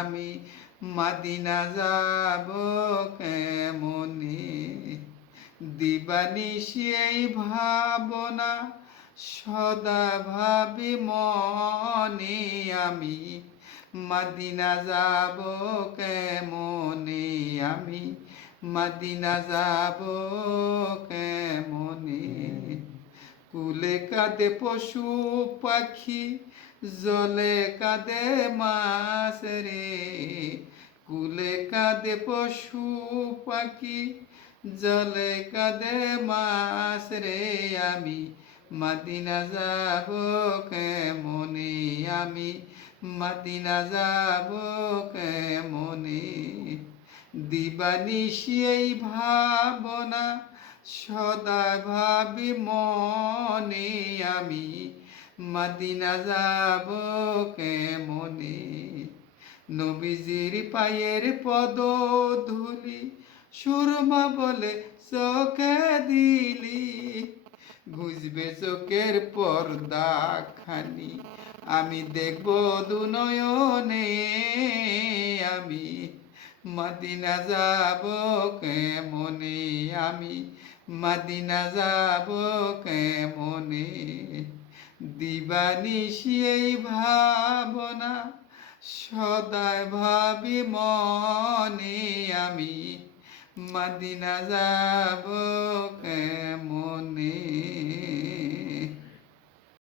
আমি মদিনা যাব কেমনে। দিবানিশি এই ভাবনা সদা ভাবি মনে, আমি মদিনা যাব কেমনে, আমি মদিনা যাব কেমনে। কুলে কাঁদে পশু পাখি, জলে কাঁদে মাছ রে। কুলে কাঁদে পশু পাখি, জলে কাঁদে মাছ রে। আমি মদিনা যাব কেমনে, আমি মদিনা যাব কেমনে। দিবানিশি এই ভাবনা সদা ভাবি মনে, আমি মদিনা যাব কেমনে। নবীজির পায়ের পদধূলি সুরমা বলে চোখে দিলি, ঘুষবে চোখের পর্দা খানি, আমি দেখব দুনয়নে। আমি মদিনা যাব কেমনে, আমি মদিনা যাব কেমনে। দিবানিশি এই ভাবনা সদায় ভাবি মনে, আমি মদিনা যাব কেমনে।